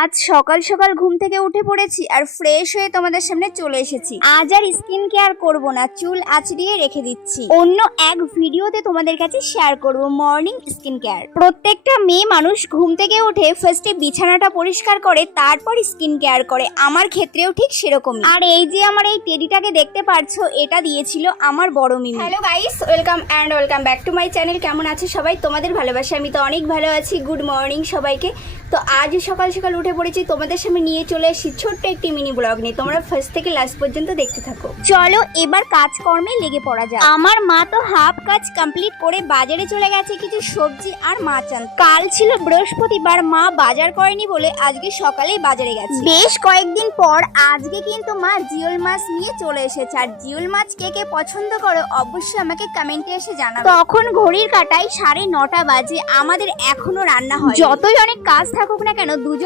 আজ সকাল সকাল ঘুম থেকে উঠে পড়েছি আর ফ্রেশ হয়ে তোমাদের সামনে চলে এসেছি। আজ আর স্কিন কেয়ার করব না, চুল আঁচড়িয়ে রেখে দিচ্ছি। অন্য এক ভিডিওতে তোমাদের কাছে শেয়ার করব মর্নিং স্কিন কেয়ার। প্রত্যেকটা মেয়ে মানুষ ঘুম থেকে উঠে ফার্স্টে বিছানাটা পরিষ্কার করে, তারপর স্কিন কেয়ার করে। আমার ক্ষেত্রেও ঠিক সেরকমই। আর এই যে আমার এই টেডিটাকে দেখতে পারছো, এটা দিয়েছিল আমার বড় মিমি। Hello guys, welcome back to my channel. কেমন আছে সবাই? তোমাদের ভালোবাসা আমি তো অনেক ভালো আছি। গুড মর্নিং সবাইকে। তো আজ সকাল সকাল উঠে পড়েছি, তোমাদের সামনে নিয়ে চলে এসেছি ছোট্ট একটি মিনি ব্লগ নিয়ে। তোমরা ফার্স্ট থেকে লাস্ট পর্যন্ত দেখতে থাকো। চলো এবার কাজকর্মে লেগে পড়া যাক। আমার মা তো হাফ কাজ কমপ্লিট করে বাজারে চলে গেছে কিছু সবজি আর মাছ আনতে। কাল ছিল বৃহস্পতিবার, মা বাজার করেনি বলে আজকে সকালেই বাজারে গেছে। বেশ কয়েকদিন পর আজকে কিন্তু মা জিওল মাছ নিয়ে চলে এসেছে। আর জিওল মাছ কে কে পছন্দ করো অবশ্যই আমাকে কমেন্টে এসে জানাবে। তখন ঘড়ির কাঁটায় 9:30 বাজে, আমাদের এখনো রান্না হয়। যতই অনেক কাজ থাকুক না কেন, দুজন